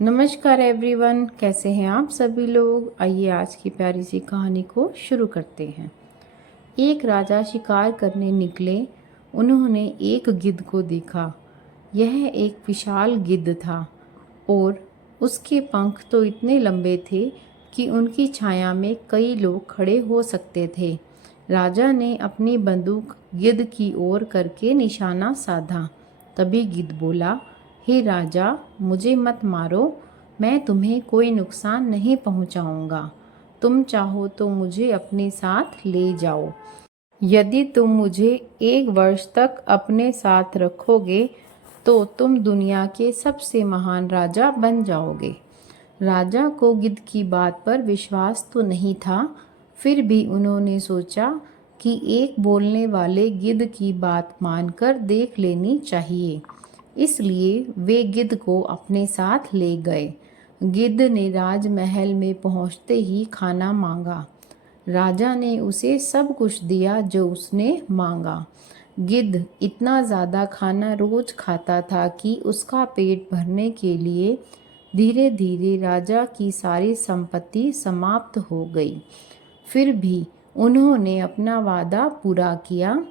नमस्कार एवरीवन, कैसे हैं आप सभी लोग। आइए आज की प्यारी सी कहानी को शुरू करते हैं। एक राजा शिकार करने निकले। उन्होंने एक गिद्ध को देखा। यह एक विशाल गिद्ध था और उसके पंख तो इतने लंबे थे कि उनकी छाया में कई लोग खड़े हो सकते थे। राजा ने अपनी बंदूक गिद्ध की ओर करके निशाना साधा। तभी गिद्ध बोला, हे राजा, मुझे मत मारो, मैं तुम्हें कोई नुकसान नहीं पहुंचाऊंगा। तुम चाहो तो मुझे अपने साथ ले जाओ। यदि तुम मुझे 1 वर्ष तक अपने साथ रखोगे तो तुम दुनिया के सबसे महान राजा बन जाओगे। राजा को गिद्ध की बात पर विश्वास तो नहीं था, फिर भी उन्होंने सोचा कि एक बोलने वाले गिद्ध की बात मानकर देख लेनी चाहिए। इसलिए वे गिद्ध को अपने साथ ले गए। गिद्ध ने राजमहल में पहुंचते ही खाना मांगा। राजा ने उसे सब कुछ दिया जो उसने मांगा। गिद्ध इतना ज़्यादा खाना रोज खाता था कि उसका पेट भरने के लिए धीरे धीरे राजा की सारी संपत्ति समाप्त हो गई। फिर भी उन्होंने अपना वादा पूरा किया।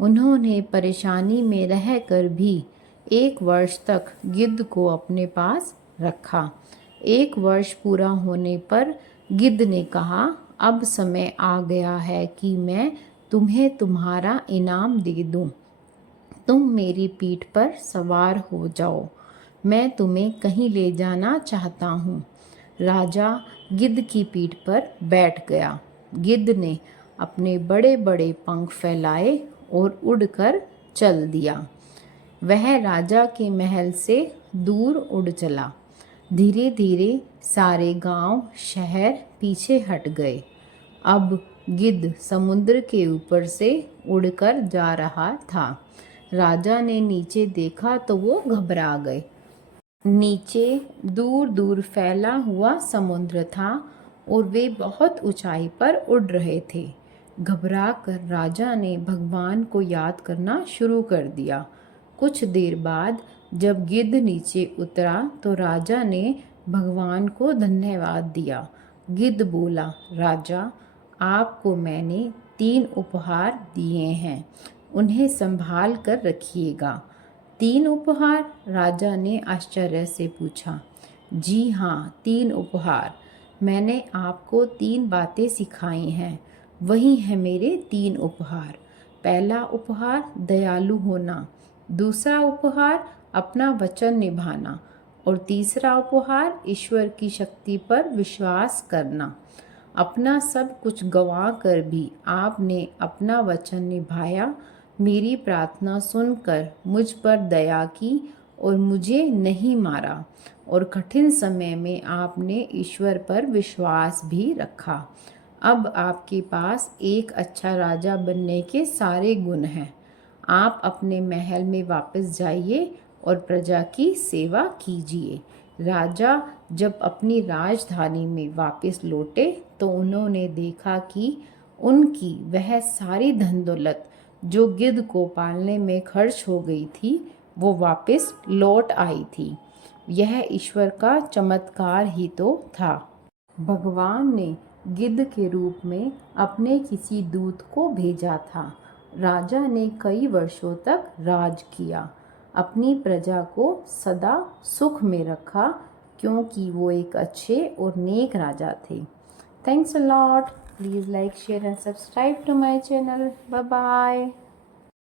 उन्होंने परेशानी में रहकर भी 1 वर्ष तक गिद्ध को अपने पास रखा। 1 वर्ष पूरा होने पर गिद्ध ने कहा, अब समय आ गया है कि मैं तुम्हें तुम्हारा इनाम दे दूं। तुम मेरी पीठ पर सवार हो जाओ, मैं तुम्हें कहीं ले जाना चाहता हूँ। राजा गिद्ध की पीठ पर बैठ गया। गिद्ध ने अपने बड़े बड़े पंख फैलाए और उड़कर चल दिया। वह राजा के महल से दूर उड़ चला। धीरे धीरे सारे गांव, शहर पीछे हट गए। अब गिद्ध समुद्र के ऊपर से उड़कर जा रहा था। राजा ने नीचे देखा तो वो घबरा गए। नीचे दूर दूर फैला हुआ समुद्र था और वे बहुत ऊंचाई पर उड़ रहे थे। घबरा कर राजा ने भगवान को याद करना शुरू कर दिया। कुछ देर बाद जब गिद्ध नीचे उतरा तो राजा ने भगवान को धन्यवाद दिया। गिद्ध बोला, राजा, आपको मैंने 3 उपहार दिए हैं, उन्हें संभाल कर रखिएगा। 3 उपहार? राजा ने आश्चर्य से पूछा। जी हाँ, 3 उपहार। मैंने आपको 3 बातें सिखाई हैं, वही है मेरे 3 उपहार। पहला उपहार दयालु होना, दूसरा उपहार अपना वचन निभाना और तीसरा उपहार ईश्वर की शक्ति पर विश्वास करना। अपना सब कुछ गंवा कर भी आपने अपना वचन निभाया, मेरी प्रार्थना सुनकर मुझ पर दया की और मुझे नहीं मारा, और कठिन समय में आपने ईश्वर पर विश्वास भी रखा। अब आपके पास एक अच्छा राजा बनने के सारे गुण हैं। आप अपने महल में वापस जाइए और प्रजा की सेवा कीजिए। राजा जब अपनी राजधानी में वापस लौटे तो उन्होंने देखा कि उनकी वह सारी धन दौलत जो गिद्ध को पालने में खर्च हो गई थी, वो वापस लौट आई थी। यह ईश्वर का चमत्कार ही तो था। भगवान ने गिद्ध के रूप में अपने किसी दूत को भेजा था। राजा ने कई वर्षों तक राज किया, अपनी प्रजा को सदा सुख में रखा, क्योंकि वो एक अच्छे और नेक राजा थे। Thanks a lot. Please like, share and subscribe to my channel. Bye bye.